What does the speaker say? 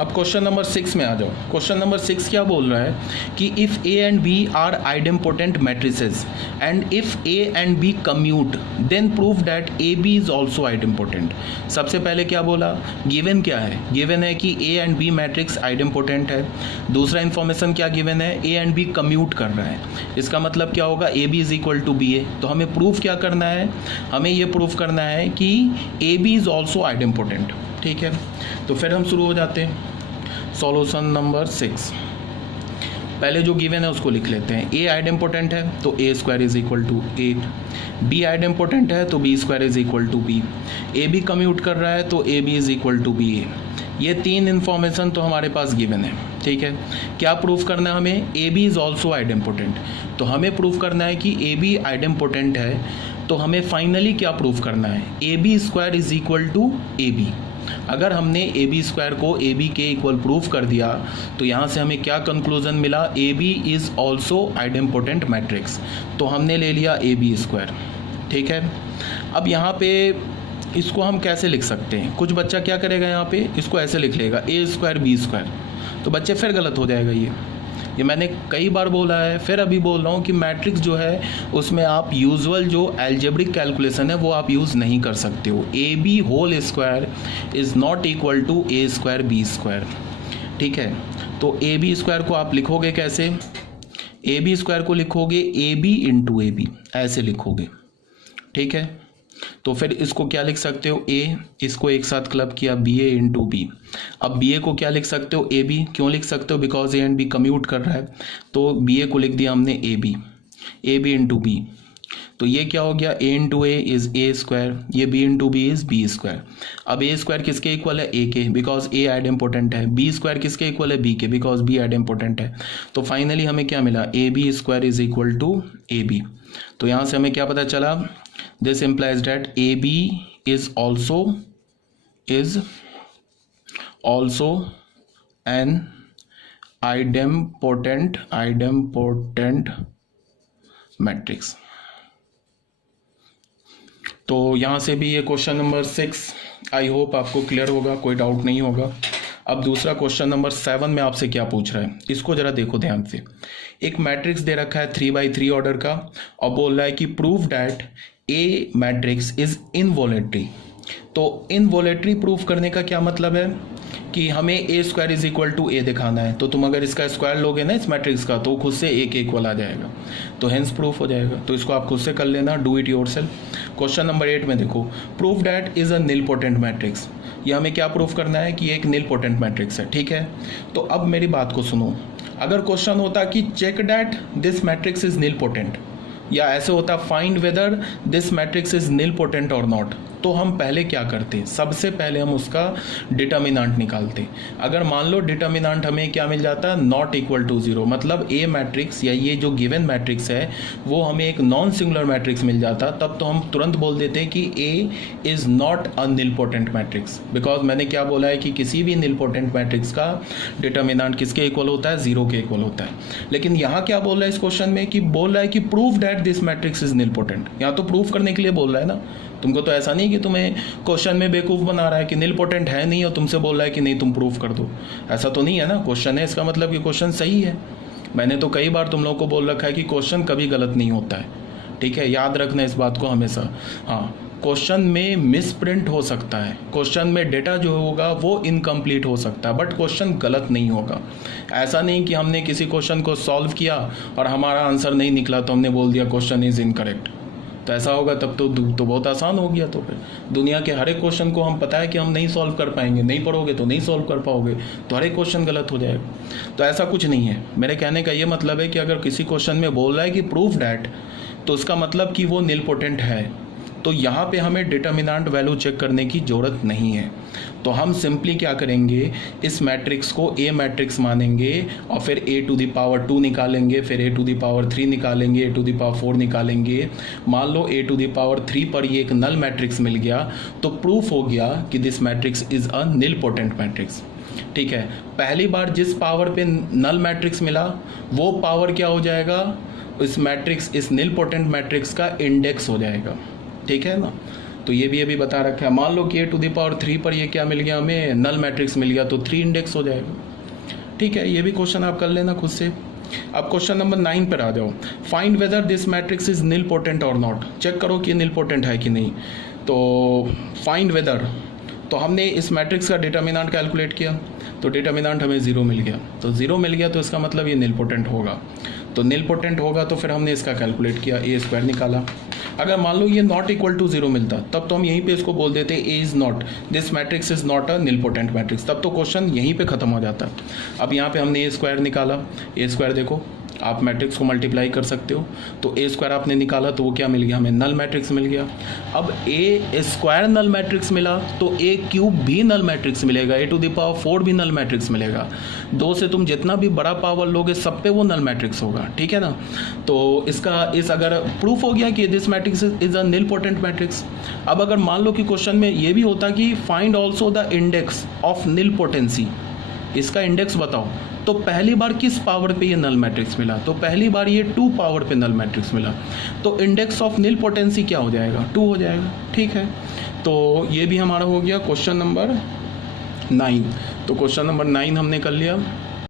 अब question number 6 में आ जाओ। क्वेश्चन नंबर 6 क्या बोल रहा है कि if A and B are idempotent matrices and if A and B commute then prove that A B is also idempotent. सबसे पहले क्या बोला, गिवन क्या है, गिवन है कि A and B matrix idempotent है। दूसरा इन्फॉर्मेशन क्या गिवन है, ए एंड बी कम्यूट कर रहा है। इसका मतलब क्या होगा, A B is equal to B A. तो हमें प्रूफ क्या करना है, हमें ये प्रूफ करना है कि A B is also idempotent. ठीक है, तो फिर हम शुरू हो जाते हैं। सॉल्यूशन नंबर 6, पहले जो गिवन है उसको लिख लेते हैं। ए आइडेम्पोटेंट है तो A square is equal to A, B idempotent है तो B square is equal to B, A B commute कर रहा है तो A B is equal to B A. ये तीन इन्फॉर्मेशन तो हमारे पास गिवन है। ठीक है, क्या प्रूफ करना है हमें, A B is also idempotent. तो हमें प्रूफ करना है कि ए बी आइडेम्पोटेंट है, तो हमें फाइनली क्या प्रूफ करना है, A B square is equal to A B. अगर हमने ए बी स्क्वायर को ए बी के इक्वल प्रूफ कर दिया तो यहाँ से हमें क्या कंक्लूजन मिला, A B is also idempotent matrix. तो हमने ले लिया ए बी स्क्वायर। ठीक है, अब यहाँ पे इसको हम कैसे लिख सकते हैं, कुछ बच्चा क्या करेगा यहाँ पे इसको ऐसे लिख लेगा ए स्क्वायर बी स्क्वायर, तो बच्चे फिर गलत हो जाएगा। ये मैंने कई बार बोला है, फिर अभी बोल रहा हूँ कि मैट्रिक्स जो है उसमें आप यूजुअल जो एल्जेब्रिक कैलकुलेशन है वो आप यूज़ नहीं कर सकते हो। A B whole square is not equal to A square B square. ठीक है, तो ए बी स्क्वायर को आप लिखोगे कैसे, ए बी स्क्वायर को लिखोगे A B into A B, ऐसे लिखोगे। ठीक है, तो फिर इसको क्या लिख सकते हो, ए, इसको एक साथ क्लब किया बी ए इंटू बी। अब बी ए को क्या लिख सकते हो, ए बी। क्यों लिख सकते हो, because A and B commute कर रहा है, तो बी ए को लिख दिया हमने ए बी इंटू बी। तो ये क्या हो गया, A into A is A square, ये B into B is B square. अब ए स्क्वायर किसके इक्वल है, ए के, बिकॉज ए आइडेम्पोटेंट है। बी स्क्वायर किसके इक्वल है, बी के, बिकॉज बी आइडेम्पोटेंट है। तो फाइनली हमें क्या मिला, A B square is equal to A B. तो यहाँ से हमें क्या पता चला, this implies that AB is also an idempotent matrix। तो यहाँ से भी ये क्वेश्चन नंबर 6 आई होप आपको क्लियर होगा, कोई डाउट नहीं होगा। अब दूसरा क्वेश्चन नंबर 7 में आपसे क्या पूछ रहा है, इसको जरा देखो ध्यान से। एक मैट्रिक्स दे रखा है 3x3 ऑर्डर का और बोल रहा है कि prove that A matrix is involutory. तो इनवॉलेटरी प्रूफ करने का क्या मतलब है कि हमें ए स्क्वायर इज इक्वल टू ए दिखाना है। तो तुम अगर इसका स्क्वायर लोगे ना इस मैट्रिक्स का, तो खुद से ए के इक्वल आ जाएगा, तो हेंस प्रूफ हो जाएगा। तो इसको आप खुद से कर लेना, do it yourself. Question number 8 में देखो, proof that is a nilpotent matrix. ये हमें क्या प्रूफ करना है कि ये एक निलपोटेंट मैट्रिक्स है। ठीक है, तो अब मेरी बात को सुनो। अगर क्वेश्चन होता कि check that this matrix is nilpotent, या ऐसे होता find whether this matrix is nilpotent और नॉट, तो हम पहले क्या करते, सबसे पहले हम उसका डिटर्मिनेंट निकालते। अगर मान लो डिटर्मिनेंट हमें क्या मिल जाता है, नॉट इक्वल टू 0, मतलब ए मैट्रिक्स या ये जो गिवन मैट्रिक्स है वो हमें एक नॉन सिंगुलर मैट्रिक्स मिल जाता, तब तो हम तुरंत बोल देते कि A is not a nilpotent matrix. Because मैंने क्या बोला है कि किसी भी निलपोटेंट मैट्रिक्स का डिटर्मिनेंट किसके इक्वल होता है, 0 के इक्वल होता है। लेकिन यहाँ क्या बोल रहा है इस क्वेश्चन में, कि बोल रहा है कि prove that this matrix is nilpotent. यहाँ तो प्रूफ करने के लिए बोल रहा है ना, तुमको तो ऐसा नहीं कि तुम्हें क्वेश्चन में बेवकूफ़ बना रहा है कि निलपोटेंट है नहीं और तुमसे बोल रहा है कि नहीं तुम प्रूफ कर दो। ऐसा तो नहीं है ना, क्वेश्चन है, इसका मतलब कि क्वेश्चन सही है। मैंने तो कई बार तुम लोगों को बोल रखा है कि क्वेश्चन कभी गलत नहीं होता है। ठीक है, याद रखना इस बात को हमेशा। हाँ, क्वेश्चन में मिस प्रिंट हो सकता है, क्वेश्चन में डेटा जो होगा वो इनकम्प्लीट हो सकता है, बट क्वेश्चन गलत नहीं होगा। ऐसा नहीं कि हमने किसी क्वेश्चन को सॉल्व किया और हमारा आंसर नहीं निकला तो हमने बोल दिया क्वेश्चन इज़ इनकरेक्ट। तो ऐसा होगा तब तो बहुत आसान हो गया। तो फिर दुनिया के हर एक क्वेश्चन को हम पता है कि हम नहीं सॉल्व कर पाएंगे, नहीं पढ़ोगे तो नहीं सॉल्व कर पाओगे, तो हर एक क्वेश्चन गलत हो जाएगा। तो ऐसा कुछ नहीं है। मेरे कहने का ये मतलब है कि अगर किसी क्वेश्चन में बोल रहा है कि प्रूफ डैट, तो उसका मतलब कि वो निलपोटेंट है। तो यहाँ पे हमें डिटर्मिनेंट वैल्यू चेक करने की ज़रूरत नहीं है। तो हम सिंपली क्या करेंगे, इस मैट्रिक्स को ए मैट्रिक्स मानेंगे और फिर ए टू द पावर 2 निकालेंगे, फिर ए टू द पावर 3 निकालेंगे, ए टू द पावर 4 निकालेंगे। मान लो ए टू द पावर 3 पर ये एक नल मैट्रिक्स मिल गया, तो प्रूफ हो गया कि this matrix is a nilpotent matrix. ठीक है, पहली बार जिस पावर पे नल मैट्रिक्स मिला वो पावर क्या हो जाएगा, इस मैट्रिक्स, इस निलपोटेंट मैट्रिक्स का इंडेक्स हो जाएगा। ठीक है ना, तो ये भी अभी बता रखा है। मान लो कि a⁻3 पर ये क्या मिल गया, हमें नल मैट्रिक्स मिल गया, तो 3 इंडेक्स हो जाएगा। ठीक है, ये भी क्वेश्चन आप कर लेना खुद से। अब क्वेश्चन नंबर 9 पर आ जाओ। Find whether this matrix is nilpotent और नॉट। चेक करो कि नील पोटेंट है कि नहीं। तो फाइंड वेदर, तो हमने इस मैट्रिक्स का डिटर्मिनेंट कैलकुलेट किया, तो डिटर्मिनेंट हमें 0 मिल गया। तो 0 मिल गया तो इसका मतलब ये नील पोटेंट होगा। तो नील पोटेंट होगा तो फिर हमने इसका कैलकुलेट किया, a² निकाला। अगर मान लो ये नॉट इक्वल टू 0 मिलता, तब तो हम यहीं पे इसको बोल देते a is not, this matrix is not a nilpotent matrix, तब तो क्वेश्चन यहीं पे ख़त्म हो जाता। अब यहाँ पे हमने a² निकाला। a² देखो, आप मैट्रिक्स को मल्टीप्लाई कर सकते हो, तो a² आपने निकाला तो वो क्या मिल गया, हमें नल मैट्रिक्स मिल गया। अब a² नल मैट्रिक्स मिला तो a³ भी नल मैट्रिक्स मिलेगा, a⁴ भी नल मैट्रिक्स मिलेगा। 2 से तुम जितना भी बड़ा पावर लोगे सब पे वो नल मैट्रिक्स होगा, ठीक है ना। तो इसका अगर प्रूफ हो गया कि this matrix is a nilpotent matrix. अब अगर मान लो कि क्वेश्चन में ये भी होता कि find also the index of nilpotency, इसका इंडेक्स बताओ, तो पहली बार किस पावर पे ये नल मैट्रिक्स मिला, तो पहली बार ये 2 पावर पे नल मैट्रिक्स मिला, तो इंडेक्स ऑफ नील पोटेंसी क्या हो जाएगा, 2 हो जाएगा। ठीक है, तो ये भी हमारा हो गया क्वेश्चन नंबर 9। तो क्वेश्चन नंबर 9 हमने कर लिया।